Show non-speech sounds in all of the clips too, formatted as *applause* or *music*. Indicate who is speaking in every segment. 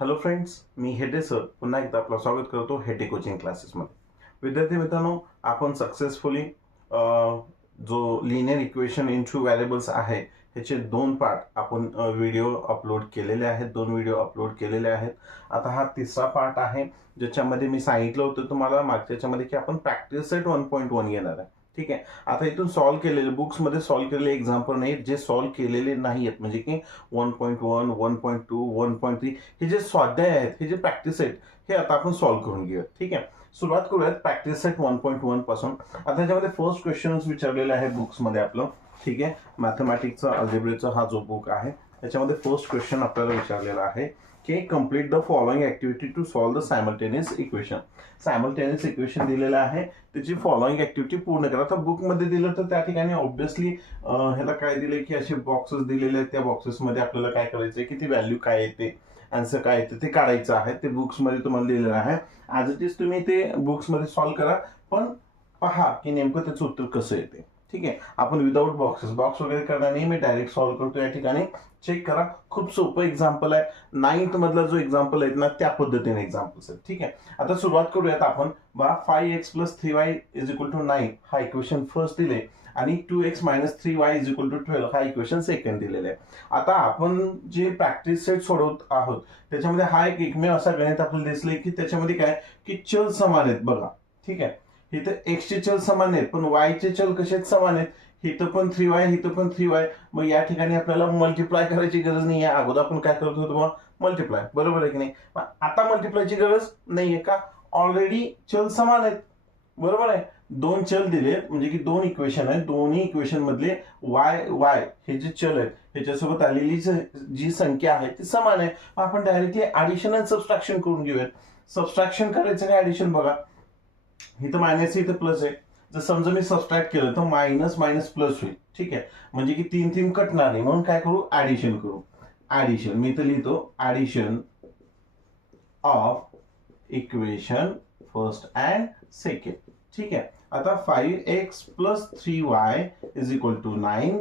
Speaker 1: Hello friends मी Hede sir पुन्हा एकदा आपलं स्वागत करतो हेडे कोचिंग क्लासेसमध्ये विद्यार्थी मित्रांनो आपण सक्सेसफुली जो linear equation in two variables आहे ह्याचे दोन पार्ट आपण व्हिडिओ अपलोड केलेले आहेत. दोन व्हिडिओ अपलोड केलेले आहेत. आता हा तिसरा पार्ट आहे ज्याच्यामध्ये मी सांगितलं होतं तुम्हाला मागच्या याच्यामध्ये की आपण practice set one point one घेणार आहे. ठीक आहे. आता इथून सॉल्व्ह केलेले बुक्समध्ये सॉल्व्ह केलेले एक्झाम्पल नाहीत जे सॉल्व्ह केलेले नाही आहेत म्हणजे की one point one one point two one point three हे जे स्वाध्याय आहेत हे जे प्रॅक्टिस आहेत हे आता आपण सॉल्व्ह करून घेऊयात. ठीक आहे? सुरुवात करूयात प्रॅक्टिस सेट वन पॉईंट वनपासून. आता त्याच्यामध्ये फर्स्ट क्वेश्चन्स विचारलेले आहे बुक्समध्ये आपलं. ठीक आहे? मॅथमॅटिक्सचा अल्जेब्रेचा हा जो बुक आहे त्याच्यामध्ये फर्स्ट क्वेश्चन आपल्याला विचारलेला आहे. की complete the following activity to solve the simultaneous equation simultaneous equation दिलेलं आहे. त्याची फॉलोइंग ऍक्टिव्हिटी पूर्ण करा. आता बुकमध्ये दिलं तर त्या ठिकाणी ऑब्विसली ह्याला काय दिलं की असे बॉक्सेस दिलेले आहेत. त्या बॉक्सेसमध्ये आपल्याला काय करायचं आहे की ती व्हॅल्यू काय येते आन्सर काय येते ते? काढायचं आहे. ते बुक्समध्ये तुम्हाला दिलेलं आहे. ॲज इट इज तुम्ही ते बुक्समध्ये सॉल्व्ह करा. पण पहा की नेमकं त्याचं उत्तर कसं येते. ठीक आहे? आपण विदाऊट बॉक्सेस बॉक्स वगैरे करणार नाही मी डायरेक्ट सॉल्व्ह करतो या ठिकाणी. चेक करा. खूप सोपं एक्झाम्पल आहे. नाईन्थ मधला जो एक्झाम्पल आहे ना त्या पद्धतीने एक्झाम्पल्स आहेत. ठीक आहे? आता सुरुवात करूयात आपण. बा five x plus three y is equal to nine हा इक्वेशन फर्स्ट दिले आणि two x minus three y is equal to twelve हा इक्वेशन सेकंड दिलेला आहे. आता आपण जे प्रॅक्टिस सेट सोडवत आहोत त्याच्यामध्ये हा एक एकमेव असा गणित आपल्याला दिसले की त्याच्यामध्ये काय? की चल समान आहेत. बघा. ठीक आहे? इथं एक्सचे चल समान आहेत पण वायचे चल कसे आहेत समान आहेत? इथं पण थ्री वाय इथं पण थ्री वाय मग या ठिकाणी आपल्याला मल्टिप्लाय करायची गरज नाही आहे. अगोदर आपण काय करत होतो मल्टिप्लाय बरोबर आहे की नाही? आता मल्टिप्लायची गरज नाहीये का? ऑलरेडी चल समान आहेत. बरोबर आहे? दोन चल दिले म्हणजे की दोन इक्वेशन आहेत. दोन्ही इक्वेशन मधले वाय वाय हे जे चल आहेत ह्याच्यासोबत आलेली जी- संख्या आहे ती समान आहे. आपण डायरेक्टली ऍडिशन आणि सबस्ट्रॅक्शन करून घेऊयात. सबस्ट्रॅक्शन करायचं काय ऍडिशन बघा? इथं मायनस इथं प्लस आहे. जर समजा मी सबस्ट्रॅक्ट केलं तर मायनस मायनस प्लस होईल. ठीक आहे? म्हणजे की तीन तीन कटणार नाही म्हणून काय करू? ऍडिशन करू. ऍडिशन मी तर लिहितो addition of equation first and second ठीक आहे? आता five x plus three y is equal to nine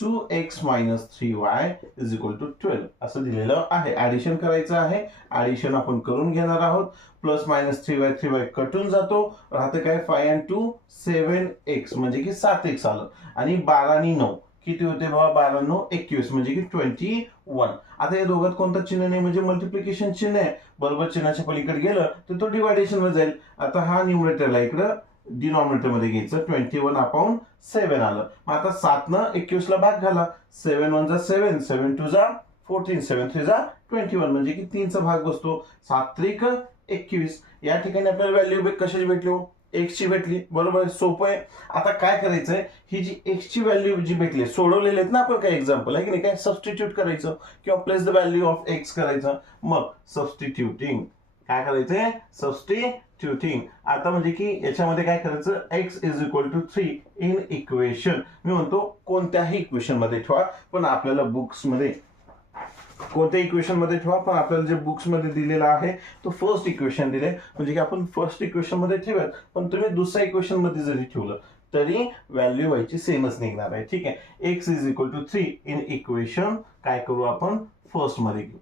Speaker 1: two x minus three y is equal to twelve असं दिलेलं आहे. ऍडिशन करायचं आहे. ऍडिशन आपण करून घेणार आहोत. Plus minus three y three y कटून जातो. राहतं काय? Five and two seven x म्हणजे की सात एक्स आलं. आणि बारा आणि नऊ. किती होते बाबा बारा नऊ एकवीस म्हणजे की ट्वेंटी वन आता या दोघात कोणतं चिन्ह नाही? म्हणजे मल्टिप्लिकेशन चिन्ह आहे. बरोबर चिन्हाच्या पलीकडे गेलं तर तो डिवायडेशन जाईल. आता हा न्यूमरेटरला इकडं डिनॉमिनेटरमध्ये घ्यायचं. ट्वेंटी वन अपॉन सेव्हन आलं. मग आता सातनं एकवीसला भाग घाला. सेव्हन वन जा सेव्हन सेव्हन टू जा फोर्टीन सेव्हन थ्री जा ट्वेंटी वन म्हणजे की तीनचा भाग बसतो. सात त्रिक एकवीस. या ठिकाणी आपल्याला व्हॅल्यू कशाची भेटली हो? एक्सची भेटली. बरोबर आहे. सोपं आहे. आता काय करायचंय? ही जी एक्सची व्हॅल्यू जी भेटली सोडवलेली आहेत ना आपण काय एक्झाम्पल आहे की नाही? काय सबस्टिट्यूट करायचं? किंवा place the value of x करायचं. मग सबस्टिट्यूटिंग काय करायचंय सबस्टिट्युटिंग आता म्हणजे की याच्यामध्ये काय करायचं? X is equal to three in equation मी म्हणतो कोणत्याही इक्वेशनमध्ये ठेवा पण आपल्याला बुक्समध्ये कोणत्या इक्वेशनमध्ये ठेवा पण आपल्याला जे बुक्समध्ये दिलेला आहे तो फर्स्ट इक्वेशन दिले म्हणजे की आपण फर्स्ट इक्वेशनमध्ये ठेवूयात पण तुम्ही दुसऱ्या इक्वेशनमध्ये जरी ठेवलं तरी व्हॅल्यू व्हायची सेमच निघणार आहे. ठीक आहे? X is equal to three in equation काय करू आपण? फर्स्टमध्ये घेऊ.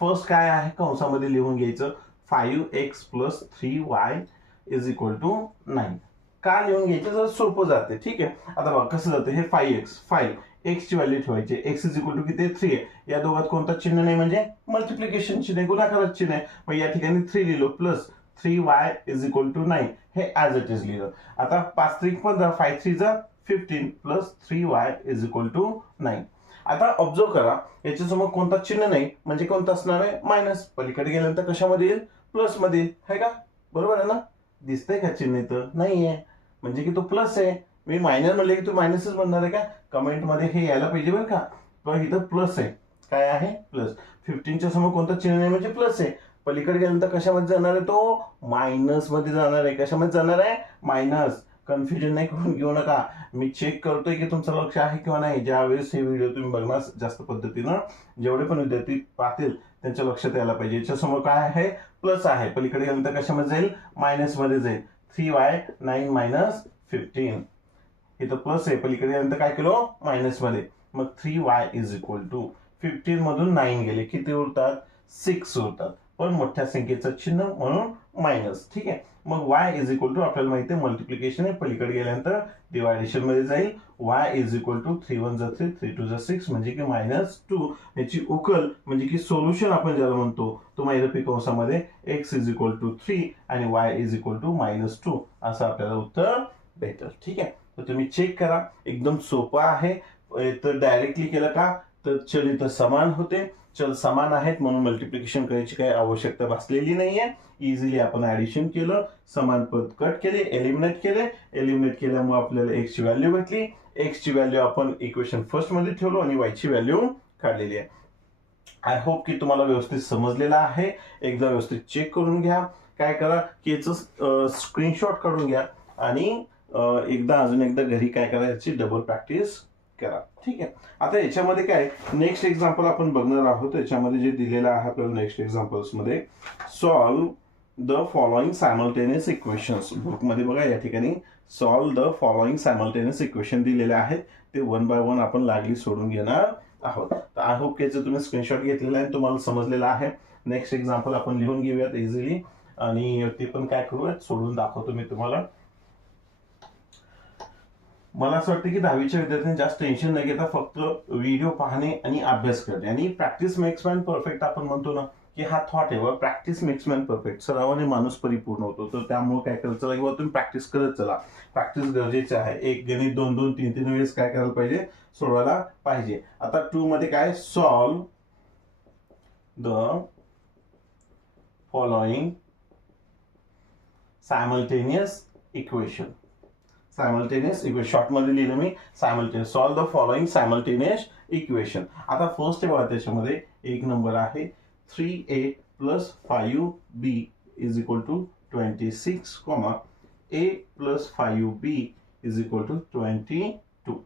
Speaker 1: फर्स्ट काय आहे? कंसामध्ये लिहून घ्यायचं. Five x plus three y is equal to nine. का लिहून घ्यायचं? जर सोपं जाते ठीक आहे? आता बघा कसं जातं? हे फाईव्ह एक्स फाईव्ह. एक्सची व्हॅल्यू ठेवायची. एक्स इज इक्वल टू किती? थ्री. आहे या दोघात कोणता चिन्ह नाही म्हणजे मल्टिप्लिकेशन चिन्ह आहे गुणाकारात चिन्ह आहे. मग या ठिकाणी three लिहिलो plus three y is equal to nine. हे ॲज इट इज लिहिलं. आता पाच त्रिक पंधरा फाय थ्री जा fifteen plus three y is equal to nine. आता ऑब्झर्व करा याच्यासमोर कोणता चिन्ह नाही म्हणजे कोणता असणार आहे? मायनस पलीकडे गेल्यानंतर कशामध्ये येईल? प्लसमध्ये आहे का? बरोबर आहे ना? दिसतंय का चिन्ह नाही नाहीये. म्हणजे की तो प्लस आहे. मी मायनर म्हणले की तू मायनसच म्हणणार आहे का? कमेंटमध्ये हे यायला पाहिजे बरं का? पण इथं प्लस आहे. काय आहे? प्लस. फिफ्टीनच्या समोर कोणतं चिन्ह नाही म्हणजे प्लस आहे. पलीकडे गेल्यानंतर कशामध्ये जाणार आहे तो? मायनसमध्ये जाणार आहे. कशामध्ये जाणार आहे? मायनस कन्फ्युजन नाही करून घेऊ नका. मी चेक करतोय की तुमचं लक्ष आहे किंवा नाही. ज्यावेळेस हे व्हिडिओ तुम्ही बघणार जास्त पद्धतीनं जेवढे पण विद्यार्थी पाहतील त्यांच्या लक्षात यायला पाहिजे. याच्यासमोर काय आहे? प्लस आहे. पलीकडे गेल्यानंतर कशामध्ये जाईल? मायनसमध्ये जाईल. Three y nine minus fifteen इथं प्लस आहे. पलीकडे गेल्यानंतर काय केलं? मायनसमध्ये मग three y is equal to fifteen मधून नाईन गेले. किती उरतात? सिक्स उरतात. पण मोठ्या संख्येचं चिन्ह म्हणून मायनस ठीक आहे? मग वाय इज इक्वल टू आपल्याला माहिती आहे मल्टिप्लिकेशन आहे पलीकडे गेल्यानंतर डिवायडेशनमध्ये जाईल. Y is equal to three one जा थ्री थ्री टू जा सिक्स म्हणजे की मायनस टू याची उकल म्हणजे की सोल्युशन आपण ज्याला म्हणतो तो महिरपी कंसामध्ये x is equal to three आणि y is equal to minus two असं आपल्याला उत्तर भेटेल. ठीक आहे? तर तुम्ही चेक करा. एकदम सोपं आहे. तर डायरेक्टली केलं का? तर चल इथं समान होते. चल समान आहेत म्हणून मल्टिप्लिकेशन करायची काही आवश्यकता भासलेली नाहीये. इझिली आपण ऍडिशन केलं समान पद कट केले एलिमिनेट केले. एलिमिनेट केल्यामुळे आपल्याला एक्सची व्हॅल्यू भेटली. एक्स ची व्हॅल्यू आपण इक्वेशन फर्स्टमध्ये ठेवलो आणि वाय ची व्हॅल्यू काढलेली आहे. आय होप की तुम्हाला व्यवस्थित समजलेला आहे. एकदा व्यवस्थित चेक करून घ्या. काय करा? की याचं स्क्रीनशॉट काढून घ्या. आणि एकदा अजून एकदा घरी काय करायची डबल प्रॅक्टिस करा. ठीक आहे. आता याच्यामध्ये काय नेक्स्ट एक्झाम्पल आपण बघणार आहोत. याच्यामध्ये जे दिलेलं आहे आपल्याला next एक्झाम्पल्समध्ये solve the following simultaneous equations बुकमध्ये बघा या ठिकाणी solve the following simultaneous equation दिलेले आहेत. ते वन बाय वन आपण लागली सोडून घेणार आहोत. तर आय होप याचं तुम्ही स्क्रीनशॉट घेतलेला आहे तुम्हाला समजलेलं आहे. नेक्स्ट एक्झाम्पल आपण लिहून घेऊयात इझिली आणि ते पण काय करूयात? सोडून दाखवतो मी तुम्हाला. मला असं वाटतं की दहावीच्या विद्यार्थ्यांनी जास्त टेन्शन न घेता फक्त व्हिडिओ पाहणे आणि अभ्यास करणे. आणि प्रॅक्टिस मेक्स मॅन परफेक्ट आपण म्हणतो ना की हा थॉट आहे. प्रॅक्टिस मेक्स मॅन परफेक्ट सरावाने माणूस परिपूर्ण होतो. तर त्यामुळे काय करत चला किंवा तुम्ही प्रॅक्टिस करत चला. प्रॅक्टिस गरजेचे आहे. एक गणित दोन दोन तीन तीन वेळेस काय करायला पाहिजे? सोडवायला पाहिजे. आता टू मध्ये काय? Solve the following simultaneous equation simultaneous equation शॉर्टमध्ये लिहिलं मी simultaneous solve the following simultaneous equation आता फर्स्ट आहे बघा त्याच्यामध्ये एक नंबर आहे. Three a plus five b is equal to twenty six comma a plus five b is equal to twenty two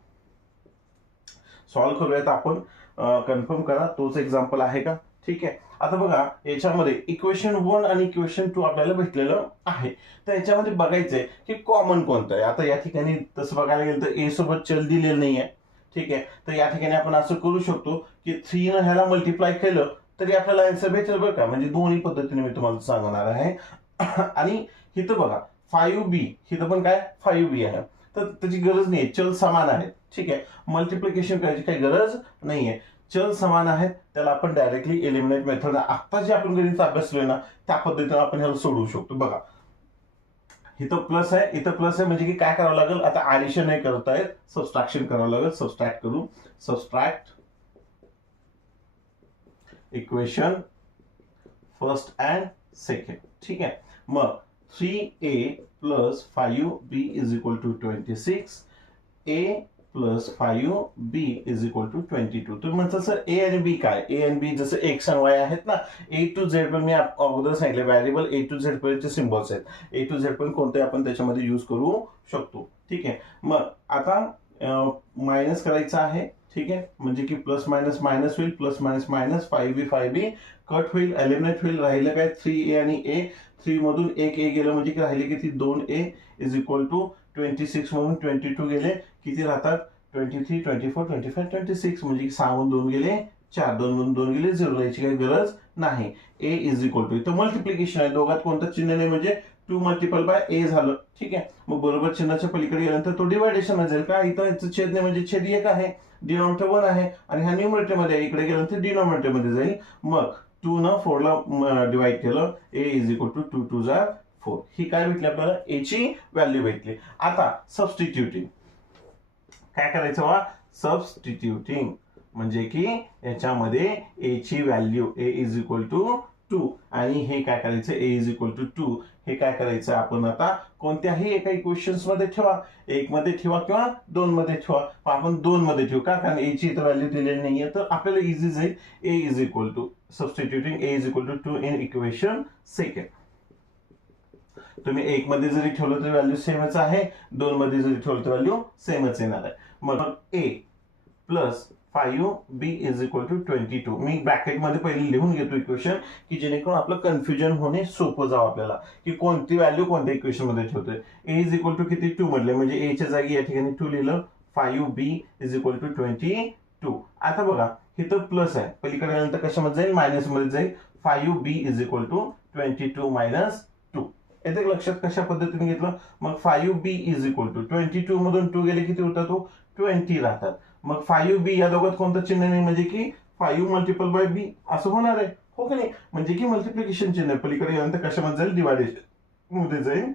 Speaker 1: solve करूयात आपण. कन्फर्म करा. तोच एक्झाम्पल आहे का? ठीक आहे? आता बघा याच्यामध्ये इक्वेशन वन आणि इक्वेशन टू आपल्याला भेटलेलं आहे. तर याच्यामध्ये बघायचंय की कॉमन कोणतं आहे. आता या ठिकाणी तसं बघायला गेलं तर ए सोबत चल दिलेलं नाहीये. ठीक आहे? तर या ठिकाणी आपण असं करू शकतो की थ्री ह्याला मल्टिप्लाय केलं तरी आपल्याला आन्सर भेटेल बरं का. म्हणजे दोन्ही पद्धतीने मी तुम्हाला सांगणार आहे. *coughs* आणि इथं बघा फाईव्ह बी इथं पण काय? फाईव्ह बी आहे. तर त्याची गरज नाही चल समान आहे. ठीक आहे? मल्टिप्लिकेशन करायची काही गरज नाहीये. चल समान आहेत त्याला आपण डायरेक्टली एलिमिनेट मेथड आत्ता जे आपण गणित अभ्यासलोय ना त्या पद्धतीने आपण ह्याला सोडवू शकतो. बघा. इथं प्लस आहे इथं प्लस आहे म्हणजे की काय करावं लागेल? आता ऍडिशन नाही करता येत सबस्ट्रॅक्शन करावं लागेल. सबस्ट्रॅक्ट करू subtract equation first and second ठीक आहे? मग three a plus five b is equal to twenty six a plus five b is equal to twenty two तुम्ही म्हणता सर ए आणि बी काय? ए आणि बी जसं एक्स आणि वाय आहेत ना ए टू झेड पण मी अगोदर सांगितलं व्हॅरिएबल ए टू झेड पर्यंतचे सिम्बॉल्स आहेत. ए टू झेड पण कोणते आपण त्याच्यामध्ये यूज करू शकतो. ठीक आहे? मग आता मायनस करायचं आहे ठीक आहे? म्हणजे की प्लस मायनस मायनस होईल plus minus minus five b five b cut होईल एलिमिनेट होईल. राहिलं काय? थ्री ए आणि ए थ्री मधून एक ए गेलं म्हणजे की राहिले किती? दोन a is equal to twenty six म्हणून ट्वेंटी टू गेले किती राहतात? Twenty three twenty four twenty five twenty six म्हणजे की सहा दोन गेले चार दोन म्हणून दोन गेले झिरो याची काही गरज नाही. ए इज इक्वल टू इथं मल्टिप्लिकेशन आहे. दोघात कोणतं चिन्ह नाही म्हणजे टू मल्टिपल बाय ए झालं. ठीक आहे? मग बरोबर चिन्हाच्या पलीकडे गेल्यानंतर तो डिवायडेशन जाईल. का? इथं याचं छेद नाही म्हणजे छेद एक आहे. डिनॉमिनेटर वन आहे. आणि ह्या न्यूमरेटरमध्ये इकडे गेल्यानंतर डिनॉमिनेटरमध्ये जाईल. मग टू न फोरला डिवाइड केलं. A is equal to two two जा फोर. ही काय भेटली आपल्याला? ए ची व्हॅल्यू भेटली. आता सबस्टिट्युटिंग काय करायचं वा सबस्टिट्युटिंग म्हणजे की याच्यामध्ये ए ची value a is equal to two आणि हे काय करायचं? A is equal to two हे काय करायचं? आपण आता कोणत्याही एका इक्वेशन्समध्ये ठेवा. एक मध्ये ठेवा किंवा दोन मध्ये ठेवा. आपण दोन मध्ये ठेवू का? कारण ए ची इथं व्हॅल्यू दिलेली नाहीये. तर आपल्याला इझी जाईल. A is equal to substituting a is equal to two in equation second तुम्ही एक मध्ये जरी ठेवलं तरी व्हॅल्यू सेमच आहे दोन मध्ये जरी ठेवलं तर व्हॅल्यू सेमच येणार आहे. मग a plus five b is equal to twenty two मी ब्रॅकेटमध्ये पहिले लिहून घेतो इक्वेशन की जेणेकरून आपलं कन्फ्युजन होणे सोपं जावं आपल्याला की कोणती व्हॅल्यू कोणत्या इक्वेशनमध्ये ठेवतोय. ए इज इक्वल टू किती? टू म्हटले म्हणजे एच्या जागी या ठिकाणी टू लिहिलं five b is equal to twenty two आता बघा इथं प्लस आहे. पलीकडे नंतर कशामध्ये जाईल? मायनसमध्ये जाईल. Five b is equal to twenty two minus येथे लक्षात कशा पद्धतीने घेतलं? मग five b is equal to twenty two मधून टू गेले किती होता तो? ट्वेंटी राहतात. मग फाईव्ह बी या दोघात कोणतं चिन्ह नाही? म्हणजे की फायू मल्टिपल बाय बी असं होणार आहे. हो की नाही? म्हणजे की मल्टिप्लिकेशन चिन्ह. पलीकडे गेल्यानंतर कशामध्ये जाईल? डिवायडेशनमध्ये जाईल.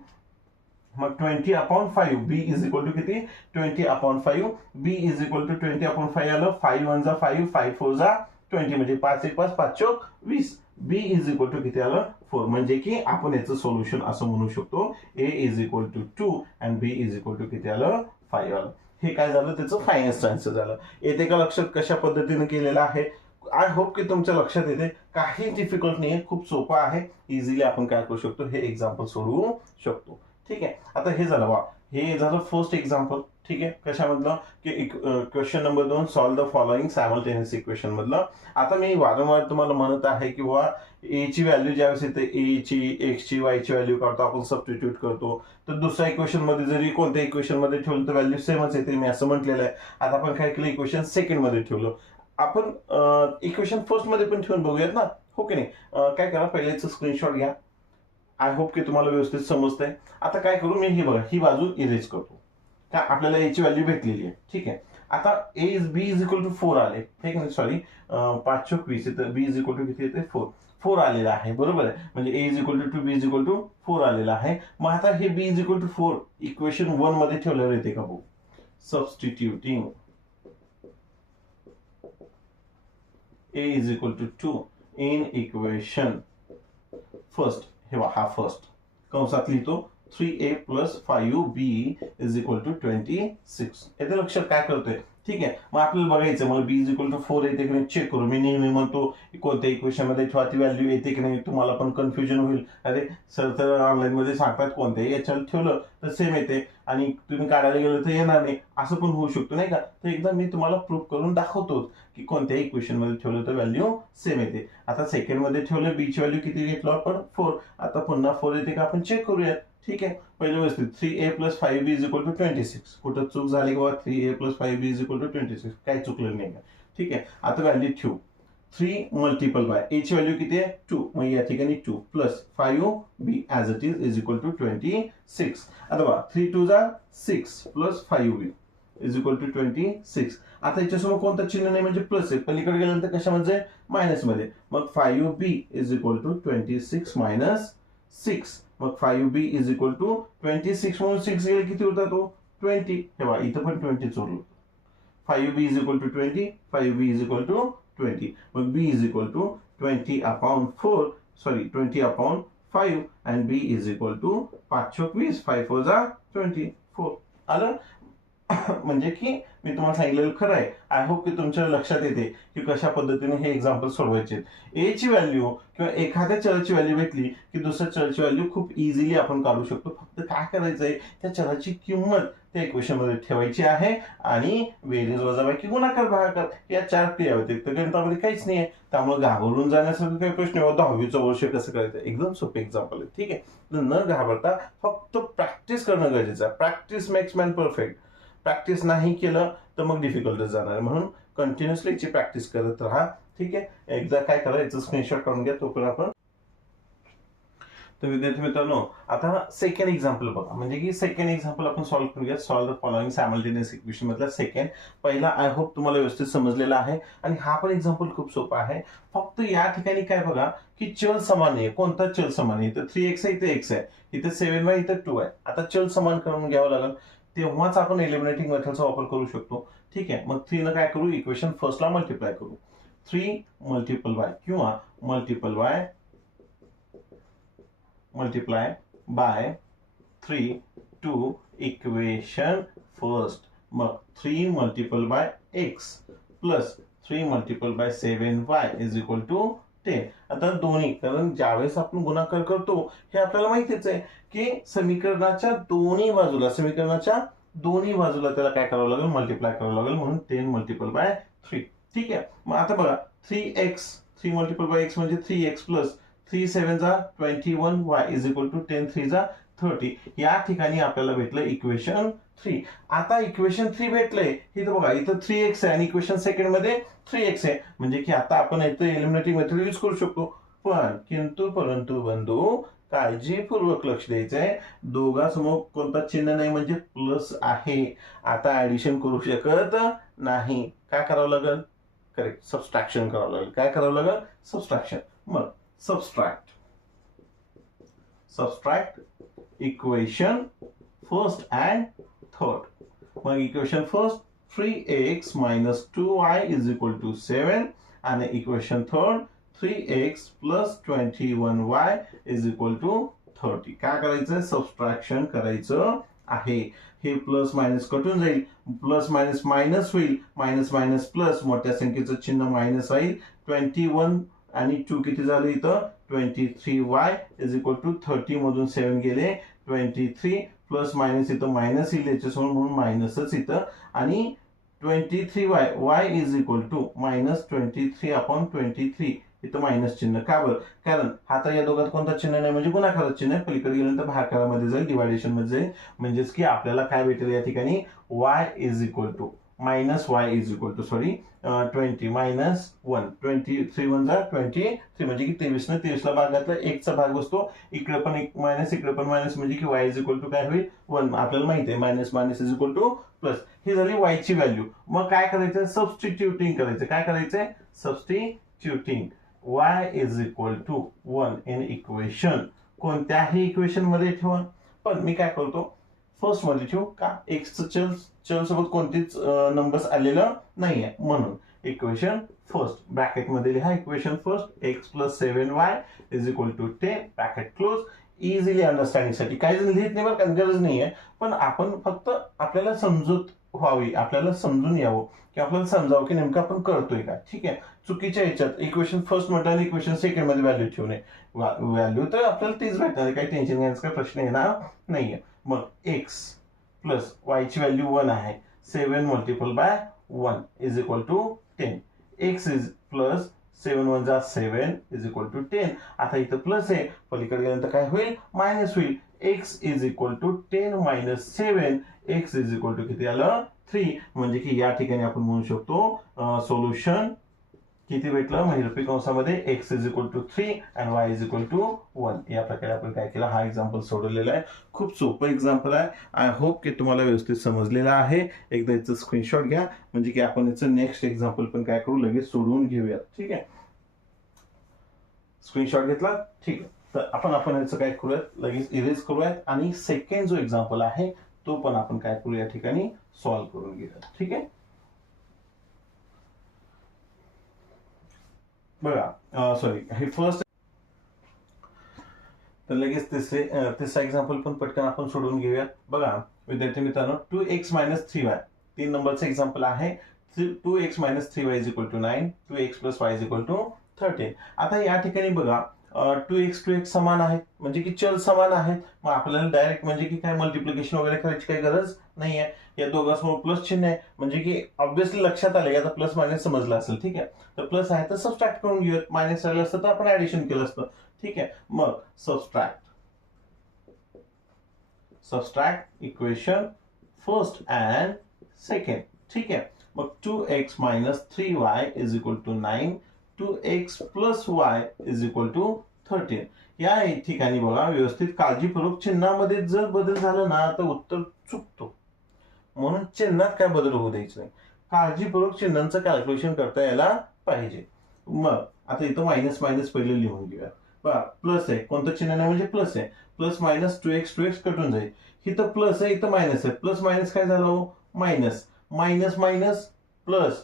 Speaker 1: मग twenty upon five b is equal to किती? Twenty upon five b is equal to twenty upon five आलं. फाईव्ह वन जा फाईव्ह फाईव्ह फोर जा ट्वेंटी म्हणजे पाच एक पाच पाच चोक वीस. बी इज इक्वल टू किती आलं? फोर म्हणजे की आपण याचं सोल्युशन असं म्हणू शकतो. A is equal to two and b is equal to किती आलं? फाईव्ह आलं. हे काय झालं? त्याचं फायनेस्ट आन्सर झालं. येते का लक्षात कशा पद्धतीने केलेलं आहे? आय होप की तुमच्या लक्षात येते. काही डिफिकल्ट नाही खूप सोपं आहे. इझिली आपण काय करू शकतो? हे एक्झाम्पल सोडवू शकतो. ठीक आहे? आता हे झालं वा हे झालं फर्स्ट एक्झाम्पल ठीक आहे? कशामधलं? की क्वेश्चन नंबर दोन solve the following simultaneous equation मधलं. आता मी वारंवार तुम्हाला म्हणत आहे की बाबा ए ची व्हॅल्यू ज्यावेळेस येते ए ची एक्स ची वाय ची व्हॅल्यू काढतो आपण सबस्टिट्यूट करतो. तर दुसऱ्या इक्वेशनमध्ये जरी कोणत्या इक्वेशनमध्ये ठेवलं तर व्हॅल्यू सेमच येते मी असं म्हटलेलं आहे. आता आपण काय केलं इक्वेशन सेकंडमध्ये ठेवलं. आपण इक्वेशन फर्स्टमध्ये पण ठेवून बघूयात ना? हो की नाही? काय करा पहिल्याचं स्क्रीनशॉट घ्या. आय होप की तुम्हाला व्यवस्थित समजतंय. आता काय करू मी ही बघा ही बाजू इरेज करतो. का आपल्याला याची व्हॅल्यू भेटलेली आहे. ठीक आहे. आता a is b is equal to four आले. ठीक आहे सॉरी पाच चोक वीस येतं. बी इज इक्वल टू किती येते? फोर फोर आलेला आहे. बरोबर आहे? म्हणजे a is equal to two b is equal to four आलेला आहे. मग आता हे b is equal to four equation वनमध्ये ठेवल्यावर येते का भाऊ? Substituting a is equal to two in equation first हे हा फर्स्ट कंसात लिहितो three a plus five b is equal to twenty six येथे लक्षात काय करतोय? ठीक आहे. मग आपल्याला बघायचं मला b is equal to four येते की नाही? चेक करू. मी नेहमी म्हणतो की कोणत्या इक्वेशनमध्ये किंवा ती व्हॅल्यू येते की नाही? तुम्हाला पण कन्फ्युजन होईल. अरे सर तर ऑनलाईनमध्ये सांगतात कोणत्याही याच्यावर ठेवलं तर सेम येते. आणि तुम्ही काढायला गेलं तर येणार नाही. असं पण होऊ शकतो नाही का? तर एकदा मी तुम्हाला प्रूफ करून दाखवतो की कोणत्याही इक्वेशनमध्ये ठेवलं तर व्हॅल्यू सेम येते. आता सेकंडमध्ये ठेवलं बीची व्हॅल्यू किती घेतलो आपण? फोर आता पुन्हा फोर येते का? आपण चेक करूयात. ठीक आहे. पहिले व्यवस्थित. Three a plus five b is equal to twenty six कुठं चूक झाली किंवा three a plus five b is equal to twenty six काही चुकलं नाही. का ठीक आहे. आता व्हॅल्यू ठेवू थ्री मल्टिपल बाय ए ची व्हॅल्यू किती आहे? टू मग या ठिकाणी two plus five b as it is is equal to twenty six आता बघा थ्री टू जा six plus five b is equal to twenty six आता याच्यासमोर कोणतं चिन्ह नाही म्हणजे प्लस आहे. पलीकडे गेल्यानंतर कशामध्ये म्हणजे? मायनसमध्ये मग five b is equal to twenty six minus six मग five b is equal to twenty six म्हणून सिक्स गेले किती होता तो ट्वेंटी हे इथं पण twenty चोरलो five b is equal to twenty five b is equal to twenty मग b is equal to twenty upon four sorry twenty upon five and b is equal to पाच वीस फाईव्ह फोर जा twenty four आलं? *coughs* म्हणजे की मी तुम्हाला सांगितलेलं खरं आहे. आय होप की तुमच्या लक्षात येते की कशा पद्धतीने हे एक्झाम्पल सोडवायचे ए ची व्हॅल्यू किंवा एखाद्या चलची व्हॅल्यू भेटली की दुसऱ्या चलची व्हॅल्यू खूप इझिली आपण काढू शकतो. फक्त काय करायचं आहे? त्या चलाची किंमत त्या इक्वेशनमध्ये ठेवायची आहे आणि बेरीज वजाबाकी गुणाकार भागाकार या चार क्रिया तर गणितामध्ये काहीच नाही आहे. त्यामुळे घाबरून जाण्यासारखं काही प्रश्न येऊ दहावीचं वर्ष कसं करायचं? एकदम सोपे एक्झाम्पल आहे. ठीक आहे? न घाबरता फक्त प्रॅक्टिस करणं गरजेचं आहे. Practice makes man perfect practice नाही केलं तर मग डिफिकल्टच जाणार. म्हणून कंटिन्युअसली याची प्रॅक्टिस करत राहा. ठीक आहे? एकदा काय करा याचं स्क्रीनशॉट करून घ्या तोपर्यंत आपण. तर विद्यार्थी मित्रांनो आता सेकंड एक्झाम्पल बघा. म्हणजे की सेकंड एक्झाम्पल आपण सॉल्व्ह करूया solve the following simultaneous equation मधला सेकंड पहिला आय होप तुम्हाला व्यवस्थित समजलेला आहे. आणि हा पण एक्झाम्पल खूप सोपा आहे. फक्त या ठिकाणी काय बघा की चल समान आहे. कोणता चल समान आहे? इथं थ्री एक्स आहे इथे एक्स आहे. इथे सेव्हन वाय इथं टू आहे आता चल समान करून घ्यावं लागेल. तेव्हाच आपण एलिमिनेटिंग मेथडचा वापर करू शकतो. ठीक आहे? मग थ्रीनं काय करू? इक्वेशन फर्स्टला मल्टिप्लाय करू. थ्री मल्टिपल बाय किंवा multiple by multiply by three to equation first मग three multiple by x plus three multiple by seven y is equal to ते. आता दोन्ही कारण ज्यावेळेस आपण गुणाकार करतो हे आपल्याला माहितीच आहे की समीकरणाच्या दोन्ही बाजूला समीकरणाच्या दोन्ही बाजूला त्याला काय करावं लागेल? मल्टिप्लाय करावं लागेल म्हणून टेन मल्टिपल बाय थ्री ठीक आहे? मग आता बघा three x three multiple by x म्हणजे three x plus three seven जा twenty one y is equal to ten three जा थर्टी या ठिकाणी आपल्याला भेटलं इक्वेशन थ्री. आता इक्वेशन थ्री भेटलंय. इथं बघा इथं थ्री एक्स आहे आणि इक्वेशन सेकंडमध्ये थ्री एक्स आहे. म्हणजे की आता आपण इथं एलिमिनेटिंग मेथड यूज करू शकतो. पण किंतु परंतु बंधू काळजीपूर्वक लक्ष द्यायचंय. दोघांसमोर कोणता चिन्ह नाही म्हणजे प्लस आहे. आता ऍडिशन करू शकत नाही. काय करावं लागेल? करेक्ट सबस्ट्रॅक्शन करावं लागेल. काय करावं लागेल? सबस्ट्रॅक्शन मग subtract subtract equation first and third मग equation first three x minus two y is equal to seven आणि equation third three x plus twenty one y is equal to thirty काय करायचं? सबस्ट्रॅक्शन करायचं आहे. हे plus minus कटून जाईल. Plus minus minus होईल. मायनस मायनस प्लस मोठ्या संख्येचं चिन्ह मायनस राहील. ट्वेंटी वन आणि टू किती झालं इथं? Twenty three y is equal to thirty मधून सेवन गेले. ट्वेंटी थ्री प्लस मायनस इथं मायनस येईल याच्यासमोर म्हणून मायनसच इथं. आणि twenty three y y is equal to minus twenty three upon twenty three. इथं मायनस चिन्ह. का बरं? कारण हा तर या दोघात कोणता चिन्ह नाही म्हणजे गुणाकारात चिन्ह पलीकडे गेल्यानंतर भाकारामध्ये जाईल डिवायडेशनमध्ये जाईल. म्हणजेच की आपल्याला काय भेटेल या ठिकाणी? Y is equal to minus y is equal to sorry twenty minus one twenty three one जा ट्वेंटी थ्री म्हणजे की तेवीस न तेवीसला भागातला एकचा भाग बसतो. इकडे पण एक मायनस इकडे पण मायनस म्हणजे की वाय इज इक्वल टू काय होईल? वन आपल्याला माहिती आहे minus minus is equal to plus ही झाली वायची व्हॅल्यू मग काय करायचं? सबस्टिट्युटिंग करायचं. काय करायचंय? Substituting y is equal to one in equation कोणत्याही इक्वेशनमध्ये ठेवा. पण मी काय करतो? फर्स्टमध्ये ठेवू का? एक्स चल चल सोबत कोणतीच नंबर्स आलेलं नाही आहे म्हणून इक्वेशन फर्स्ट ब्रॅकेटमध्ये लिहा equation first x plus seven y is equal to ten bracket close easily अंडरस्टँडिंगसाठी काही जण लिहित नाही बरं काही गरज नाहीये. पण आपण फक्त आपल्याला समजूत व्हावी आपल्याला समजून यावं. की आपल्याला समजावं की नेमकं आपण करतोय का? ठीक आहे. चुकीच्या ह्याच्यात इक्वेशन फर्स्ट म्हटलं आणि इक्वेशन सेकंडमध्ये व्हॅल्यू ठेवू व्हॅल्यू तर आपल्याला तेच भेटणार काही टेन्शन घ्यायचं काही प्रश्न येणार नाहीये. मग एक्स प्लस वायची व्हॅल्यू वन आहे. Seven multiple by one is equal to ten x is plus seven one जा seven is equal to ten आता इथं प्लस आहे. पलीकडे गेल्यानंतर काय होईल? मायनस होईल. X is equal to ten minus seven x is equal to किती आलं? थ्री म्हणजे की या ठिकाणी आपण म्हणू शकतो सोल्युशन किती भेटलं? म्हणजे महिरपी कंसामध्ये x is equal to three and y is equal to one या प्रकारे आपण काय केलं? हा एक्झाम्पल सोडवलेला आहे. खूप सोपं एक्झाम्पल आहे. आय होप की तुम्हाला व्यवस्थित समजलेलं आहे. एकदा याचं स्क्रीनशॉट घ्या. म्हणजे की आपण याचं नेक्स्ट एक्झाम्पल पण काय करू? लगेच सोडवून घेऊया ठीक आहे? स्क्रीनशॉट घेतला? ठीक आहे. तर आपण आपण याचं काय करूयात? लगेच इरेज करूयात. आणि सेकंड जो एक्झाम्पल आहे तो पण आपण काय करू या ठिकाणी सॉल्व्ह करून घेऊयात. ठीक आहे? बघा सॉरी हे फर्स्ट तर लगेच तिसरे तिसरा एक्झाम्पल पण पटकन आपण सोडून घेऊयात. बघा विद्यार्थी मित्रांनो two x minus three y तीन नंबरचं एक्झाम्पल आहे. Two x minus three y is equal to nine two x plus y is equal to thirteen आता या ठिकाणी बघा टू एक्स टू एक्स समान म्हणजे की चल समान आहेत. मग आपल्याला डायरेक्ट म्हणजे की काय मल्टिप्लिकेशन वगैरे करायची काही गरज नाही आहे या दोघांसमोर प्लस चिन्ह आहे. म्हणजे की ऑब्व्हियसली लक्षात आलं प्लस मायनस समजलं असेल. ठीक आहे? तर प्लस आहे तर सबस्ट्रॅक्ट करून घेऊयात. मायनस राहिलं असतं तर आपण ऍडिशन ठीक आहे? मग subtract subtract equation first and second ठीक आहे? मग two x minus three y is equal to nine two x plus y is equal to thirteen या ठिकाणी बघा व्यवस्थित काळजीपूर्वक चिन्हामध्ये जर बदल झाला ना तर उत्तर चुकतो. म्हणून चिन्हात काय बदल होऊ द्यायचं नाही. काळजीपूर्वक चिन्हांचं कॅल्क्युलेशन करता यायला पाहिजे. मग आता इथं मायनस मायनस पहिले लिहून घेऊया. बघा प्लस आहे कोणतं चिन्ह नाही म्हणजे प्लस आहे plus minus two x two x कटून जाईल. इथं प्लस आहे इथं मायनस आहे. प्लस मायनस काय झालं हो? मायनस मायनस मायनस प्लस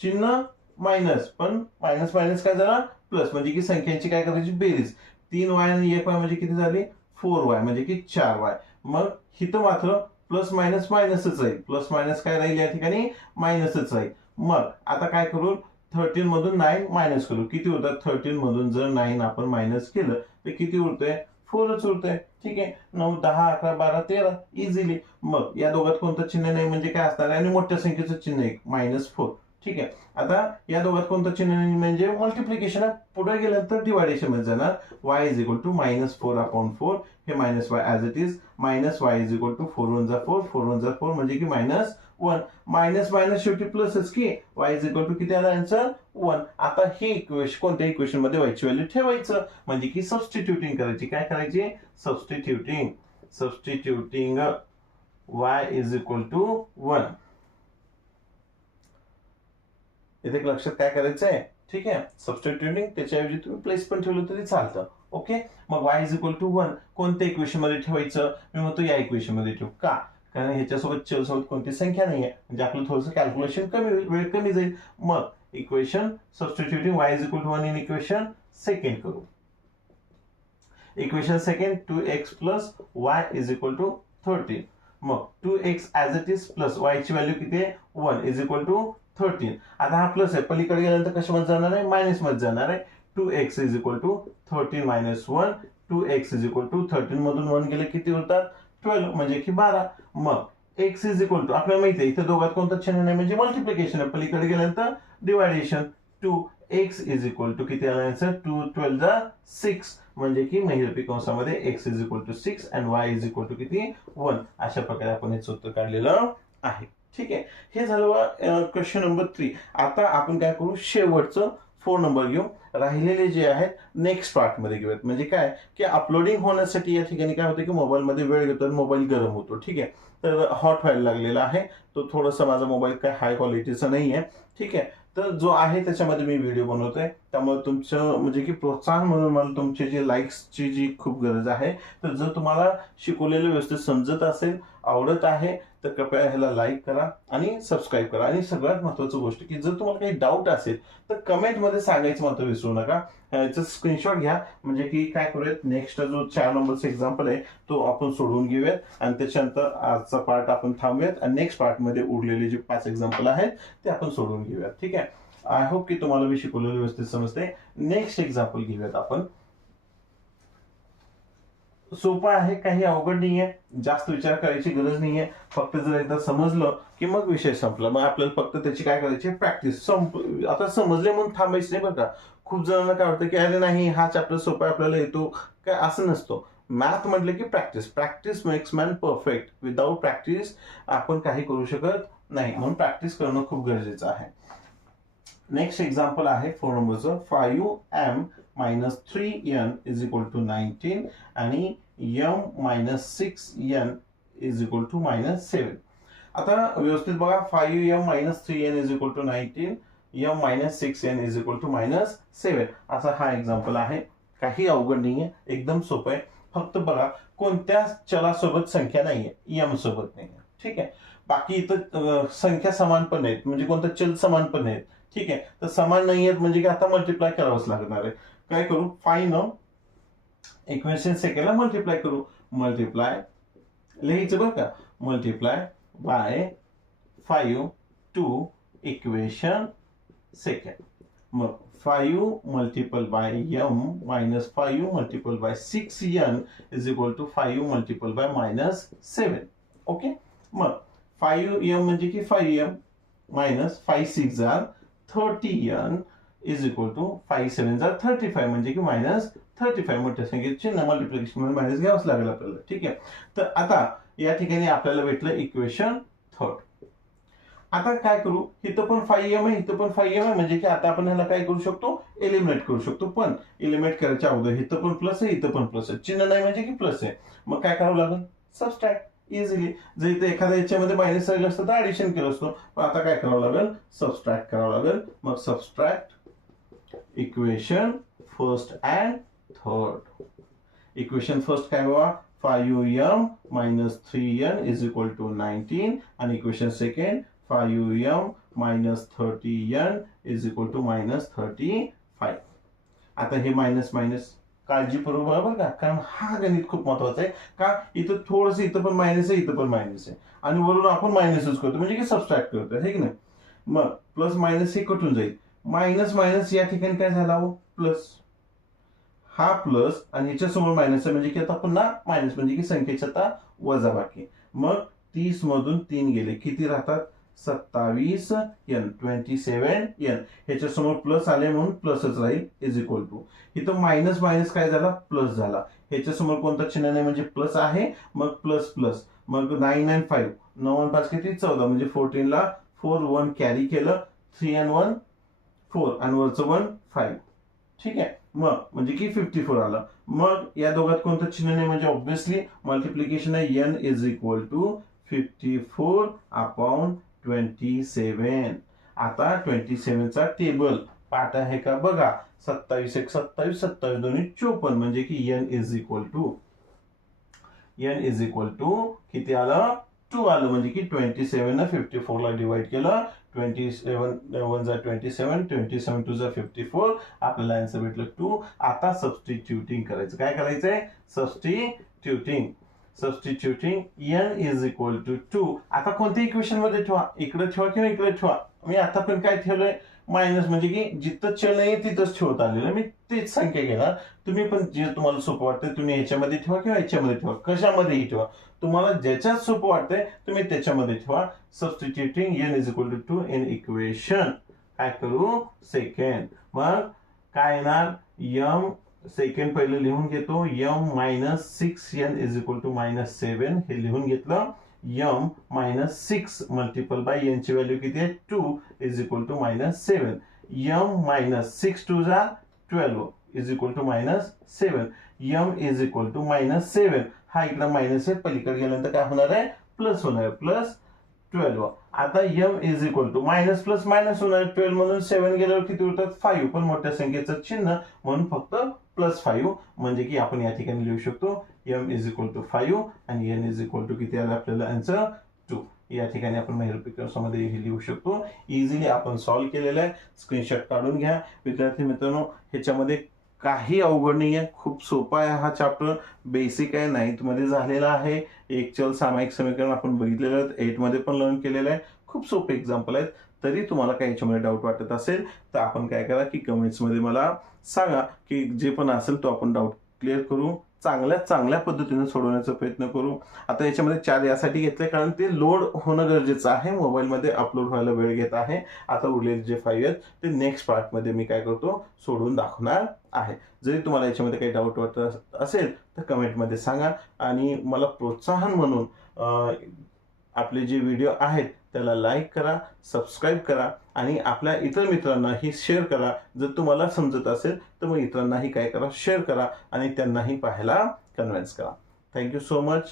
Speaker 1: चिन्ह मायनस. पण मायनस मायनस काय झाला? प्लस. म्हणजे की संख्यांची काय करायची? बेरीज. तीन वाय आणि एक वाय म्हणजे किती झाली? Four y. म्हणजे की चार वाय. मग हिथं मात्र प्लस मायनस मायनसच आहे प्लस मायनस काय राहील या ठिकाणी? मायनसच आहे मग आता काय करू? थर्टीन मधून नाईन मायनस करू. किती होतात थर्टीन मधून जर नाईन आपण मायनस केलं तर किती उरतंय? फोरच उरतंय. ठीक आहे. नऊ दहा अकरा बारा तेरा. इझिली मग या दोघात कोणतं चिन्ह नाही म्हणजे काय असणार? आहे आणि मोठ्या संख्येचं चिन्ह एक. Minus four. ठीक आहे. आता या दोघात कोणतं चिन्ह म्हणजे मल्टिप्लिकेशन पुढे गेल्यानंतर डिवायडेशनमध्ये जाणार. Y is equal to minus four upon four हे minus y as it is minus y is equal to four one जा फोर फोर वन जा फोर म्हणजे की मायनस वन मायनस मायनस शेवटी प्लसच की वाय इज इक्वल टू किती आला answer one आता हे इक्वेशन कोणत्या इक्वेशनमध्ये वायची व्हॅल्यू ठेवायचं? म्हणजे की सबस्टिट्युटिंग करायची. काय करायची? Substituting substituting y is equal to one इथे लक्षात काय करायचं आहे ठीक आहे. सबस्टिट्युटिंग त्याच्याऐवजी तुम्ही प्लेस पण ठेवलं तरी चालतं. ओके मग y is equal to one कोणत्या इक्वेशनमध्ये ठेवायचं? मी म्हणतो या इक्वेशनमध्ये ठेवू. का? कारण ह्याच्यासोबत चलसोबत कोणती संख्या नाही आहे म्हणजे आपलं थोडंसं कॅल्क्युलेशन कमी होईल वेळ कमी जाईल. मग equation substituting y is equal to one in equation second करू. Equation second two x plus y is equal to thirteen मग two x as it is plus वायची value किती आहे? One is equal to thirteen आता हा plus आहे. पलीकडे गेल्यानंतर कशामध्ये जाणार आहे? मायनसमध्ये जाणार आहे. Two x is equal to thirteen minus one two x is equal to thirteen मधून वन गेले किती होतात? ट्वेल्व म्हणजे की बारा. मग एक्स इज इक्वल टू आपल्याला माहिती आहे इथे दोघात कोणतं चिन्ह नाही म्हणजे मल्टिप्लिकेशन आहे. पलीकडे गेल्यानंतर division two x is equal to किती आला आन्सर टू ट्वेल्व जा सिक्स म्हणजे की महिरपी कंसामध्ये x is equal to six and y is equal to किती? वन अशा प्रकारे आपण हे सूत्र काढलेलं आहे. ठीक आहे? हे झालं क्वेश्चन नंबर थ्री आता आपण काय करू? शेवटचं फोर नंबर घेऊ. राहिलेले जे आहेत नेक्स्ट पार्टमध्ये घेऊयात. म्हणजे काय? की अपलोडिंग होण्यासाठी या ठिकाणी काय होतं की मोबाईलमध्ये वेळ घेतो आणि मोबाईल गरम होतो. ठीक आहे? तर हॉट व्हायला लागलेला आहे. तो थोडासा माझा मोबाईल काय हाय क्वालिटीचा नाही आहे ठीक आहे? तर जो आहे त्याच्यामध्ये मी व्हिडिओ बनवतोय. त्यामुळे तुमचं म्हणजे की प्रोत्साहन म्हणून मला तुमची जी लाईक्सची जी खूप गरज आहे तर जर तुम्हाला शिकवलेलं व्यवस्थित समजत असेल आवडत आहे तर कृपया ह्याला लाईक करा आणि सबस्क्राईब करा. आणि सगळ्यात महत्वाची गोष्ट की जर तुम्हाला काही डाऊट असेल तर कमेंटमध्ये सांगायचं मात्र विसरू नका. याचं स्क्रीनशॉट घ्या. म्हणजे की काय करूयात नेक्स्ट जो चार नंबरचा एक्झाम्पल आहे तो आपण सोडवून घेऊयात. आणि त्याच्यानंतर आजचा पार्ट आपण थांबूयात. आणि नेक्स्ट पार्टमध्ये उरलेले जे पाच एक्झाम्पल आहेत ते आपण सोडवून घेऊयात. ठीक आहे? आय होप की तुम्हाला मी शिकवलेलं व्यवस्थित समजते नेक्स्ट एक्झाम्पल घेऊयात आपण. सोपं आहे काही अवघड नाही आहे जास्त विचार करायची गरज नाहीये. फक्त जर एकदा समजलं की मग विषय संपला. मग आपल्याला फक्त त्याची काय करायची? प्रॅक्टिस संप आता समजले म्हणून थांबायचं नाही बरं का. खूप जणांना काय वाटतं की अरे नाही हा चॅप्टर सोपा आपल्याला येतो. काय असं नसतो. मॅथ म्हटलं की practice practice makes man perfect without practice आपण काही करू शकत नाही. म्हणून प्रॅक्टिस करणं खूप गरजेचं आहे. नेक्स्ट एक्झाम्पल आहे फोर नंबरचं five m minus three n is equal to nineteen आणि m minus six n is equal to minus seven आता व्यवस्थित बघा. Five m minus three n is equal to nineteen m minus six n is equal to minus seven असा हा example आहे. काही अवघड नाही आहे एकदम सोपं आहे. फक्त बघा कोणत्या चलासोबत संख्या नाही आहे यम सोबत नाही आहे ठीक आहे. बाकी इथं संख्या समान पण आहेत. म्हणजे कोणतं चल समान पण आहेत. ठीक आहे. तर समान नाही आहेत म्हणजे की आता मल्टिप्लाय करावंच लागणार आहे. काय करू? फाईन इक्वेशन सेकंडला मल्टिप्लाय करू. मल्टिप्लाय लिहायचं बरं का? Multiply by five to equation second मग five multiple by m minus five multiple by six n is equal to five multiple by minus seven okay मग फाईव्ह यम म्हणजे की five m minus five six are thirty n is equal to five seven jar thirty five म्हणजे की minus thirty five मोठ्या संख्येचे मल्टिप्लिकेशनमध्ये minus घ्यावंच लागेल आपल्याला. ठीक आहे? तर आता या ठिकाणी आपल्याला भेटलं इक्वेशन थर्ड आता काय करू? इथं पण फाईव्ह एम आहे इथं पण फाईव्ह एम आहे म्हणजे की आता आपण ह्याला काय करू शकतो? एलिमिनेट करू शकतो. पण एलिमिनेट करायच्या अगोदर इथं पण प्लस आहे इथं पण प्लस आहे. चिन्ह नाही म्हणजे की प्लस आहे. मग काय करावं लागेल? सबस्ट्रॅक्ट इझिली जर इथे एखाद्या याच्यामध्ये मायनस राहिलं असतं तर ऍडिशन केलं असतो. पण आता काय करावं लागेल? सबस्ट्रॅक्ट करावं लागेल. मग subtract equation first and third equation first काय बाबा? Five m minus three n is equal to nineteen आणि equation second five m minus thirty n is equal to minus thirty five आता हे मायनस मायनस काळजीपूर्वक बघा बरं का. कारण हा गणित खूप महत्त्वाचा आहे. का? इथं थोडंसं इथं पण मायनस आहे इथं पण मायनस आहे. आणि वरून आपण मायनसच करतो. म्हणजे की सबस्ट्रॅक्ट करतो हे की नाही? मग प्लस मायनस हे कटून जाईल? मायनस मायनस या ठिकाणी काय झाला हो प्लस हा प्लस आणि याच्यासमोर मायनस आहे. म्हणजे की आता पुन्हा मायनस म्हणजे की संख्येच्या आता वजा बाकी मग तीस मधून तीन गेले. किती राहतात? सत्तावीस एन ट्वेंटी सेवन एन. ह्याच्यासमोर प्लस आले म्हणून प्लसच राहील इज इक्वल टू इथं मायनस मायनस काय झाला? प्लस झाला. ह्याच्यासमोर कोणतं चिन्ह नाही म्हणजे प्लस आहे मग प्लस प्लस मग नाईन नाईन फाईव्ह नऊ आणि पाच किती? चौदा. म्हणजे फोर्टीनला फोर वन कॅरी केलं. थ्री अँड वन फोर आणि वरचं वन फाईव्ह ठीक आहे? मग म्हणजे की फिफ्टी फोर आलं. मग या दोघात कोणतं चिन्ह नाही म्हणजे ऑब्व्हियसली मल्टिप्लिकेशन आहे. N is equal to fifty four upon twenty seven आता ट्वेंटी सेवनचा टेबल पाठ आहे का? बघा सत्तावीस एक सत्तावीस सत्तावीस दोन्ही चोपन्न म्हणजे की n is equal to n is equal to किती आलं? टू आलं म्हणजे की ट्वेंटी सेवन फिफ्टी फोरला डिवाइड केलं. ट्वेंटी सेवन वन जा twenty seven twenty seven two जा फिफ्टी फोर आपल्याला आन्सर भेटलं टू आता सबस्टिट्युटिंग करायचं. काय करायचंय? Substituting substituting n is equal to two आता कोणत्या इक्वेशनमध्ये ठेवा? इकडे ठेवा किंवा इकडे ठेवा? मी आता पण काय ठेवलंय? मायनस म्हणजे की जिथं चल आहे तिथंच ठेवत आलेलं. मी तीच संख्या घेणार. तुम्ही पण जे तुम्हाला सोपं वाटतं तुम्ही याच्यामध्ये ठेवा किंवा याच्यामध्ये ठेवा. कशामध्येही ठेवा. तुम्हाला ज्याच्यात सोपं वाटतंय तुम्ही त्याच्यामध्ये ठेवा. Substituting n is equal to two in equation काय करू? सेकंड मग काय येणार? यम सेकंड पहिलं लिहून घेतो m minus six n is equal to minus seven हे लिहून घेतलं m minus six multiple by n value किती आहे? Two is equal to minus seven m minus six two जा twelve is equal to minus seven m is equal to minus seven हा इकडं minus आहे पलीकडे गेल्यानंतर काय होणार आहे? प्लस होणार आहे. प्लस ट्वेल्व आता m is equal to minus plus minus होणार ट्वेल्व म्हणून सेवन गेल्यावर किती होतात फाईव्ह पण मोठ्या संख्येचं चिन्ह म्हणून फक्त प्लस फाईव्ह म्हणजे की आपण या ठिकाणी लिहू शकतो m is equal to five आणि एन इज इक्वल टू किती आलं आपल्याला? आन्सर टू या ठिकाणी आपण मध्ये हे लिहू शकतो. इझिली आपण सॉल्व्ह केलेलं आहे. स्क्रीनशॉट काढून घ्या. विद्यार्थी मित्रांनो ह्याच्यामध्ये काही अवघड नाही आहे खूप सोपा आहे हा चॅप्टर बेसिक आहे नाईन्थमध्ये झालेला आहे. एक चल सामायिक समीकरण आपण बघितलेलं आहे एटमध्ये पण लर्न केलेलं आहे. खूप सोपे एक्झाम्पल आहेत. तरी तुम्हाला काही याच्यामध्ये डाऊट वाटत असेल तर आपण काय करा की कमेंट्समध्ये मला सांगा की जे पण असेल तो आपण डाऊट क्लिअर करू. चांगल्या चांगल्या पद्धतीने सोडवण्याचा प्रयत्न करू. आता याच्यामध्ये चार यासाठी घेतले कारण ते लोड होणं गरजेचं आहे. मोबाईलमध्ये अपलोड व्हायला वेळ घेत आहे. आता उरलेले जे फाईव्ह आहेत ते नेक्स्ट पार्टमध्ये मी काय करतो सोडून दाखवणार आहे. जरी तुम्हाला याच्यामध्ये काही डाऊट वाटत असेल तर कमेंटमध्ये सांगा. आणि मला प्रोत्साहन म्हणून आपले जे व्हिडिओ आहेत त्याला लाईक करा सबस्क्राईब करा. आणि आपल्या इतर मित्रांनाही शेअर करा. जर तुम्हाला समजत असेल तर मग इतरांनाही काय करा? शेअर करा आणि त्यांनाही पाहायला कन्व्हिन्स करा. Thank you so much